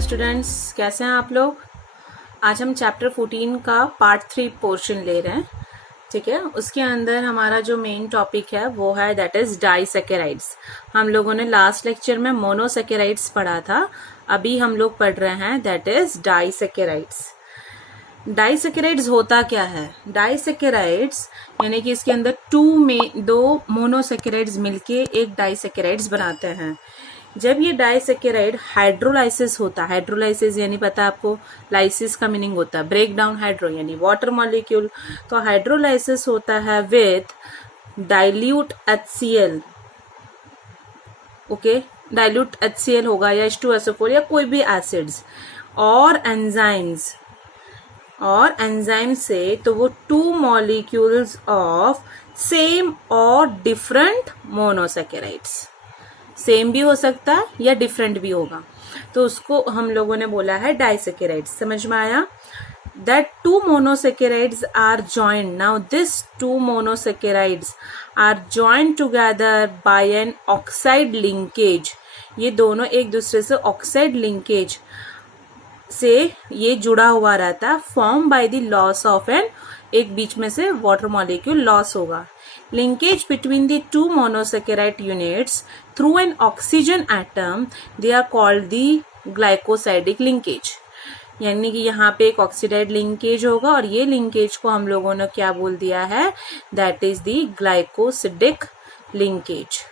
Students, कैसे हैं आप लोग। आज हम चैप्टर 14 का पार्ट 3 पोर्शन ले रहे हैं। ठीक है, उसके अंदर हमारा जो मेन टॉपिक है वो है दैट इज डाइसैकेराइड्स। हम लोगों ने लास्ट लेक्चर में मोनोसैकेराइड्स पढ़ा था, अभी हम लोग पढ़ रहे हैं दैट इज डाइसैकेराइड्स। डाइसैकेराइड्स होता क्या है? डाइसैकेराइड्स यानी कि इसके अंदर दो मोनोसैकेराइड्स मिलके एक डाइसैकेराइड्स बनाते हैं। जब ये डाइसैकेराइड हाइड्रोलाइसिस होता है, हाइड्रोलाइसिस यानी पता है आपको, लाइसिस का मीनिंग होता है ब्रेक डाउन हाइड्रो यानी वाटर मॉलिक्यूल। तो हाइड्रोलाइसिस होता है with dilute HCl। Okay, dilute HCl होगा या H2SO4 या कोई भी एसिड्स और एंजाइम से, तो वो टू मॉलिक्यूल्स ऑफ सेम और डिफरेंट मोनोसैकेराइड्स। सेम भी हो सकता है या डिफरेंट भी होगा, तो उसको हम लोगों ने बोला है डाइसैकेराइड्स। समझ में आया? That two monosaccharides are joined. Now this two monosaccharides are joined together by an oxide linkage. ये दोनों एक दूसरे से ऑक्साइड लिंकेज से ये जुड़ा हुआ रहता है, form by the loss of an, एक बीच में से वाटर मॉलिक्यूल लॉस होगा। Linkage between the two monosaccharide units through an oxygen atom, they are called the glycosidic linkage। यानी कि यहाँ पे एक ऑक्सीडाइड लिंकेज होगा और ये लिंकेज को हम लोगों ने क्या बोल दिया है? That is the glycosidic linkage.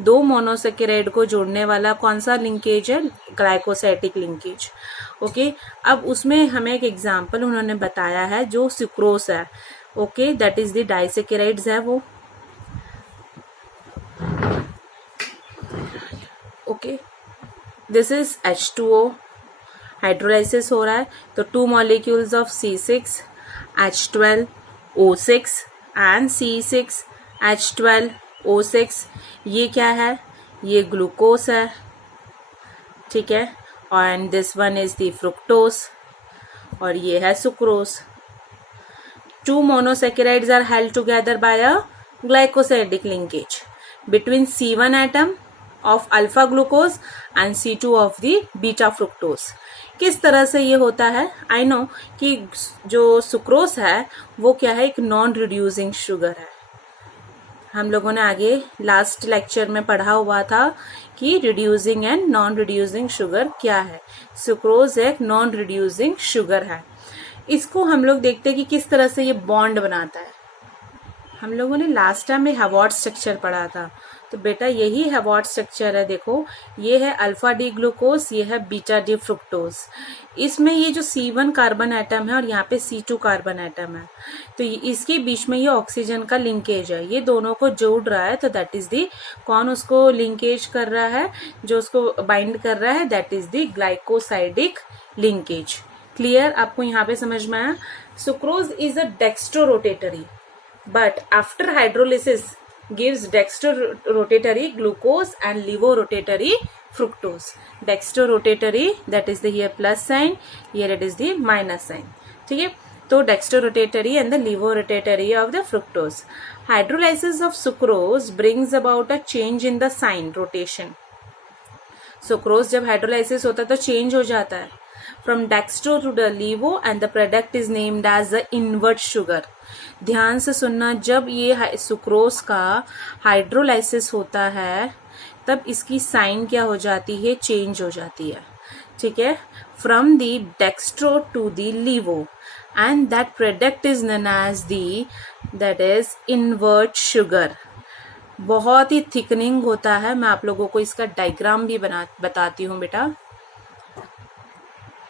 दो मोनोसैकेराइड को जोड़ने वाला कौन सा लिंकेज है? Glycosidic linkage. ओके, अब उसमें हमें एक एग्जांपल उन्होंने बताया है जो सुक्रोस है। Okay, that is the disaccharides है वो। Okay, this is H2O, hydrolysis हो रहा है, तो two molecules of C6H12O6 and C6H12O6। ये क्या है? ये ग्लूकोस है, ठीक है, and this one is the fructose और ये है sucrose. Two monosaccharides are held together by a glycosidic linkage between C1 atom of alpha glucose and C2 of the beta fructose। किस तरह से ये होता है? आई नो कि जो सुक्रोस है वो क्या है? एक नॉन रिड्यूसिंग शुगर है। हम लोगों ने आगे लास्ट लेक्चर में पढ़ा हुआ था कि reducing and non reducing sugar क्या है। सुक्रोज एक नॉन रिड्यूसिंग शुगर है। इसको हम लोग देखते हैं कि किस तरह से ये बॉन्ड बनाता है। हम लोगों ने लास्ट टाइम में हैवॉर्ड स्ट्रक्चर पढ़ा था, तो बेटा यही हैवॉर्ड स्ट्रक्चर है। देखो, ये है अल्फा डी ग्लूकोज, ये है बीटा डी फ्रुक्टोज। इसमें ये जो C1 कार्बन एटम है और यहाँ पे C2 कार्बन एटम है, तो इसके बीच में ये ऑक्सीजन का लिंकेज है, ये दोनों को जोड़ रहा है। तो दैट इज दी, कौन उसको लिंकेज कर रहा है? जो उसको बाइंड कर रहा है, that is the glycosidic linkage. Clear? आपको यहाँ पे समझ में आया? Sucrose is a dextrorotatory, but after hydrolysis gives dextrorotatory glucose and levorotatory fructose। dextrorotatory, that is the here plus sign, here it is the minus sign। ठीक है, तो dextrorotatory and the levorotatory of the fructose। hydrolysis of sucrose brings about a change in the sign rotation। Sucrose जब hydrolysis होता है तो change हो जाता है from dextro to the levo and the product is named as the invert sugar। ध्यान से सुनना, जब ये सुक्रोज का हाइड्रोलाइसिस होता है तब इसकी साइन क्या हो जाती है? चेंज हो जाती है। ठीक है, from the dextro to the levo and that product is known as the, that is invert sugar। बहुत ही थिकनिंग होता है। मैं आप लोगों को इसका डायग्राम भी बताती हूँ बेटा।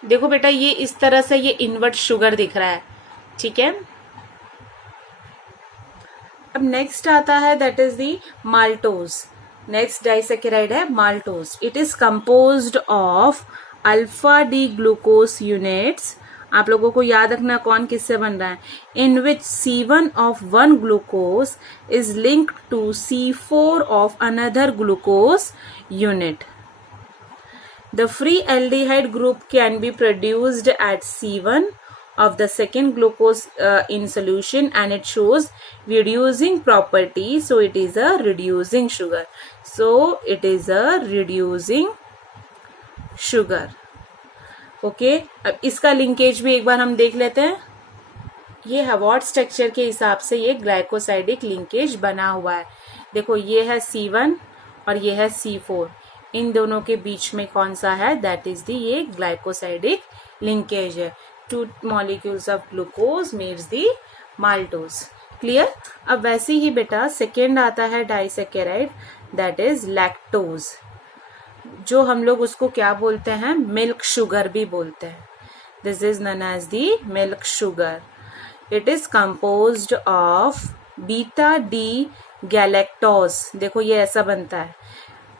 देखो बेटा, ये इस तरह से ये इन्वर्ट शुगर दिख रहा है, ठीक है। अब नेक्स्ट आता है that is the maltose. Next disaccharide है maltose. It is composed of alpha D glucose units. आप लोगों को याद रखना कौन किससे बन रहा है। In which C1 of one glucose is linked to C4 of another glucose unit. The free aldehyde group can be produced at C1 of the second glucose in solution and it shows reducing property, so it is a reducing sugar। So it is a reducing sugar। Okay, अब इसका linkage भी एक बार हम देख लेते हैं। ये हैवॉर्ड structure के हिसाब से ये ग्लाइकोसाइडिक लिंकेज बना हुआ है। देखो ये है C1 और ये है C4, इन दोनों के बीच में कौन सा है, दैट इज दी ये ग्लाइकोसाइडिक लिंकेज है। 2 molecules of glucose makes the maltose. Clear. अब वैसे ही बेटा सेकेंड आता है डाइसेकेराइड, दैट इज लैक्टोज, जो हम लोग उसको क्या बोलते हैं, मिल्क शुगर भी बोलते हैं। This is known as the milk sugar. It is composed of beta D galactose, देखो ये ऐसा बनता है,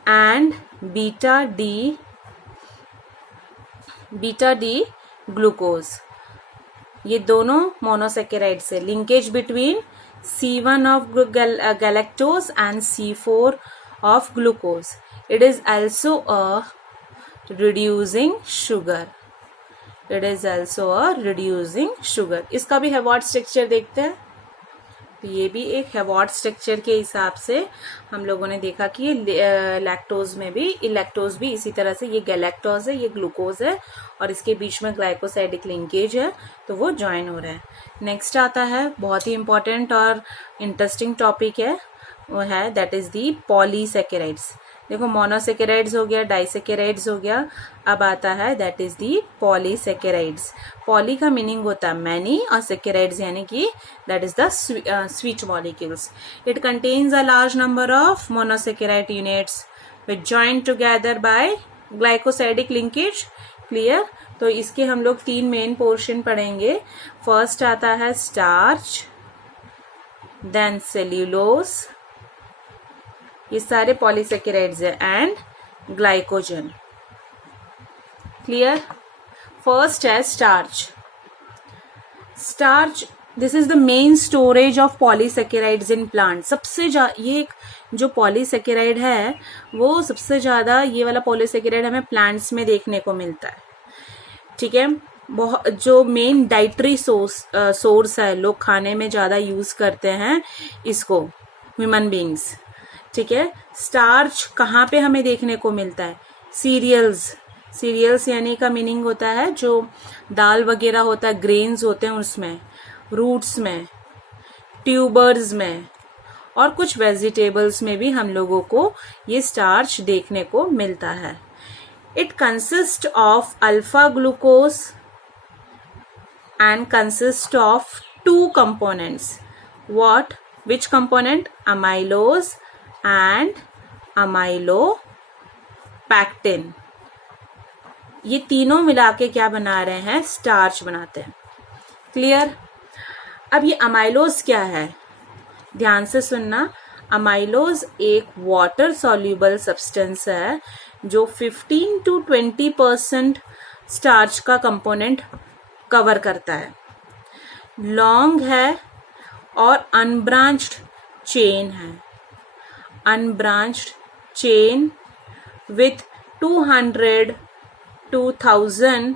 एंड बीटा डी ग्लूकोज। ये दोनों मोनोसेकेराइड से linkage between C1 of galactose and C4 of glucose. It is also a reducing sugar. It is also a reducing sugar. इसका भी हैवॉर्ड स्ट्रक्चर देखते हैं। तो ये भी एक हैवॉर्ड स्ट्रक्चर के हिसाब से हम लोगों ने देखा कि ये लैक्टोज में भी, लैक्टोज भी इसी तरह से, ये गैलेक्टोज है, ये ग्लूकोज है, और इसके बीच में ग्लाइकोसाइडिक लिंकेज है, तो वो ज्वाइन हो रहे हैं। नेक्स्ट आता है बहुत ही इंपॉर्टेंट और इंटरेस्टिंग टॉपिक है, वो है दैट इज दी पॉलीसेकेराइड्स। देखो मोनोसेकेराइड्स हो गया, डाइसेकेराइड्स हो गया, अब आता है that is the polysaccharides. Poly का मीनिंग होता है मैनी और सेकेराइड्स यानी कि that is the sweet molecules. It contains a large number of monosaccharide units which joint together by glycosidic linkage. Clear. तो इसके हम लोग 3 मेन पोर्शन पढ़ेंगे। फर्स्ट आता है स्टार्च, देन सेल्यूलोज, ये सारे पॉलीसेकेराइड्स है, एंड ग्लाइकोजन। क्लियर। फर्स्ट है starch. Starch, this is the main storage of polysaccharides in plant. सबसे ये जो पॉलीसेकेराइड है वो सबसे ज्यादा, ये वाला पॉलीसेकेराइड हमें प्लांट्स में देखने को मिलता है। ठीक है। बहुत जो मेन डाइटरी सोर्स है, लोग खाने में ज्यादा यूज करते हैं इसको, ह्यूमन बींग्स। ठीक है। स्टार्च कहाँ पे हमें देखने को मिलता है, सीरियल्स यानी का मीनिंग होता है जो दाल वगैरह होता है, ग्रेन्स होते हैं उसमें, रूट्स में, ट्यूबर्स में, और कुछ वेजिटेबल्स में भी हम लोगों को ये स्टार्च देखने को मिलता है। It consist of alpha glucose and consist of 2 components. Which component? Amylose and amylopectin. ये तीनों मिला के क्या बना रहे हैं, स्टार्च बनाते हैं। क्लियर। अब ये अमाइलोज क्या है, ध्यान से सुनना। अमाइलोज एक वाटर सॉल्यूबल सब्सटेंस है जो 15 to 20% स्टार्च का कंपोनेंट कवर करता है। लॉन्ग है और अनब्रांच्ड चेन है, unbranched chain with 200 to 1000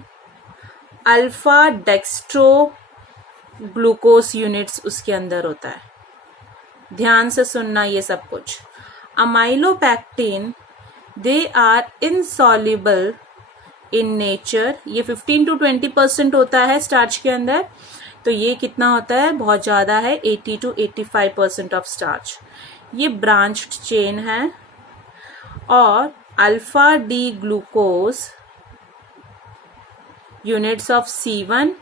alpha dextro glucose units उसके अंदर होता है। ध्यान से सुनना ये सब कुछ। Amylopectin, they are insoluble in nature. ये 15 to 20% होता है स्टार्च के अंदर, तो ये कितना होता है, बहुत ज्यादा है, 80 to 85% ऑफ स्टार्च। ये ब्रांच्ड चेन है, और alpha D glucose units of C1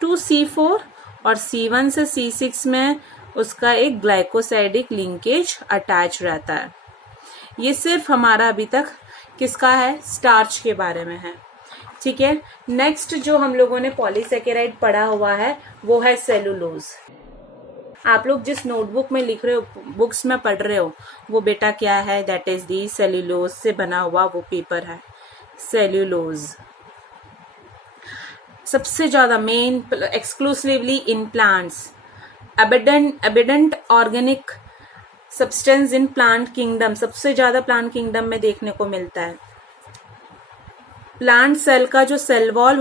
to C4 और C1 से C6 में उसका एक ग्लाइकोसाइडिक लिंकेज अटैच रहता है। ये सिर्फ हमारा अभी तक किसका है, स्टार्च के बारे में है। ठीक है। नेक्स्ट जो हम लोगों ने पॉलीसेकेराइड पढ़ा हुआ है वो है सेलुलोज। आप लोग जिस नोटबुक में लिख रहे हो, बुक्स में पढ़ रहे हो, वो बेटा क्या है, दैट इज दी सेल्यूलोज से बना हुआ वो पेपर है, सेल्यूलोज। सबसे ज्यादा main exclusively in plants, abundant organic substance in plant kingdom, सबसे ज्यादा प्लांट किंगडम में देखने को मिलता है। प्लांट सेल का जो सेल वॉल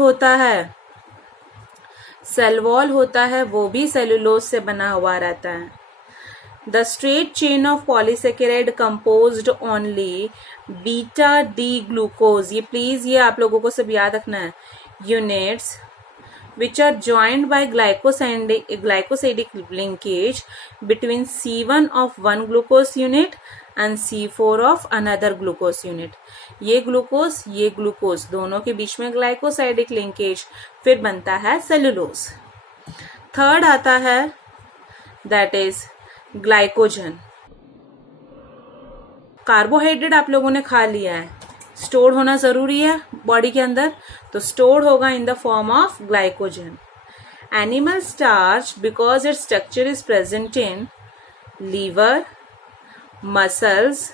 होता है वो भी सेलुलोज से बना हुआ रहता है। The straight chain of polysaccharide composed only beta D glucose, ये प्लीज ये आप लोगों को सब याद रखना है, units which are joined by glycosidic linkage between C1 of one glucose unit and C4 of another glucose unit. ये ग्लूकोज दोनों के बीच में ग्लाइकोसाइडिक लिंकेज, फिर बनता है सेलुलोज. थर्ड आता है दैट इज ग्लाइकोजन. कार्बोहाइड्रेट आप लोगों ने खा लिया है, स्टोर होना जरूरी है बॉडी के अंदर, तो स्टोर होगा in the form of glycogen. Animal starch because its structure is present in liver, muscles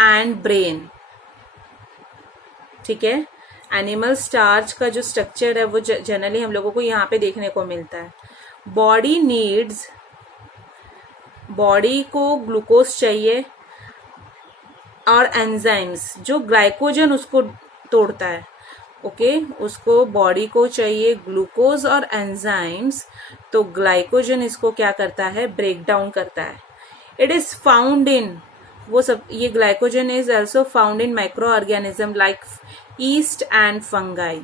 and brain. ठीक है, एनिमल स्टार्च का जो स्ट्रक्चर है वो जनरली हम लोगों को यहाँ पे देखने को मिलता है. बॉडी को ग्लूकोज चाहिए और एंजाइम्स, जो ग्लाइकोजन उसको तोड़ता है, ओके, उसको बॉडी को चाहिए ग्लूकोज और एंजाइम्स, तो ग्लाइकोजन इसको क्या करता है, ब्रेक डाउन करता है. इट इज फाउंड इन, वो सब, ये glycogen is also found in microorganism like yeast and fungi.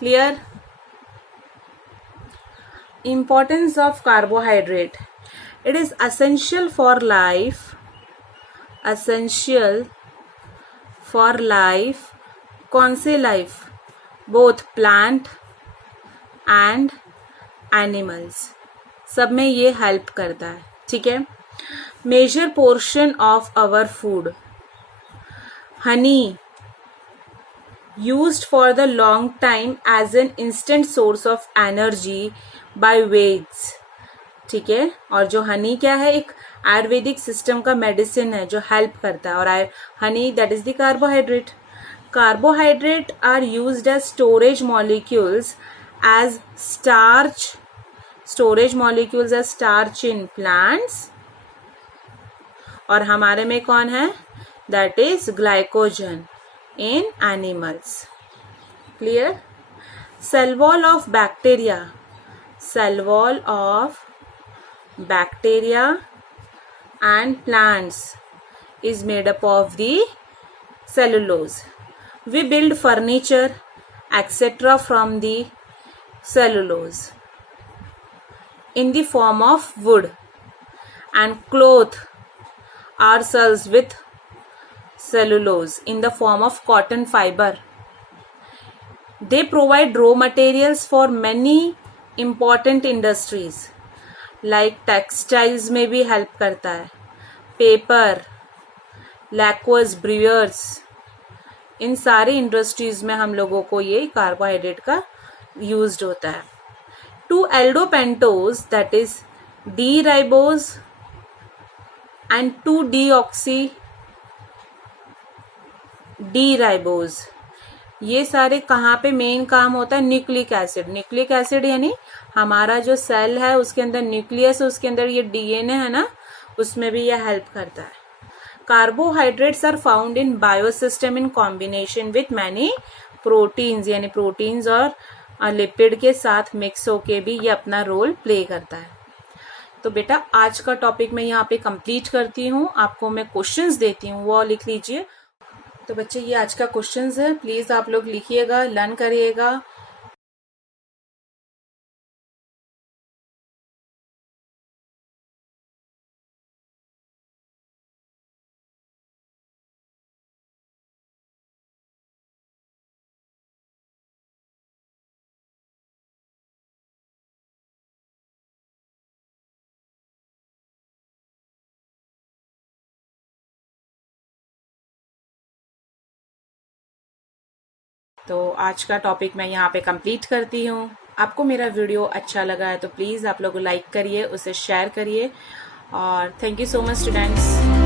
Clear? Importance of carbohydrate. It is essential for life, essential for life. कौन से life? Both plant and animals, सब में ये help करता है. ठीक है. Major portion of our food. Honey used for the long time as an instant source of energy by Veds. ठीक है. और जो हनी क्या है, एक आयुर्वेदिक सिस्टम का मेडिसिन है जो हेल्प करता है. और honey that is the carbohydrate. Carbohydrate are used as storage molecules as starch, storage molecules as starch in plants. और हमारे में कौन है, that is glycogen in animals. Clear? Cell wall of bacteria. Cell wall of bacteria and plants is made up of the cellulose. We build furniture etc. from the cellulose in the form of wood and clothe ourselves with cellulose in the form of cotton fiber. They provide raw materials for many important industries. Like textiles में भी help करता है, paper, लैक्वर्स, brewer's, इन सारी industries में हम लोगों को ये कार्बोहाइड्रेट का यूज्ड होता है. 2 aldopentose that is D ribose and 2 deoxy D ribose, ये सारे कहाँ पे मेन काम होता है, न्यूक्लिक एसिड. न्यूक्लिक एसिड यानी हमारा जो सेल है उसके अंदर न्यूक्लियस है, उसके अंदर ये डीएनए है ना, उसमें भी ये हेल्प करता है. Carbohydrates are found in biosystem in combination with many proteins, यानी प्रोटीन्स और लिपिड के साथ मिक्स होके भी ये अपना रोल प्ले करता है. तो बेटा आज का टॉपिक मैं यहाँ पे कंप्लीट करती हूँ. आपको मैं क्वेश्चंस देती हूँ, वो लिख लीजिए. तो बच्चे ये आज का क्वेश्चंस है, प्लीज आप लोग लिखिएगा, लर्न करिएगा. तो आज का टॉपिक मैं यहाँ पे कंप्लीट करती हूँ. आपको मेरा वीडियो अच्छा लगा है तो प्लीज़ आप लोग लाइक करिए, उसे शेयर करिए. और thank you so much students.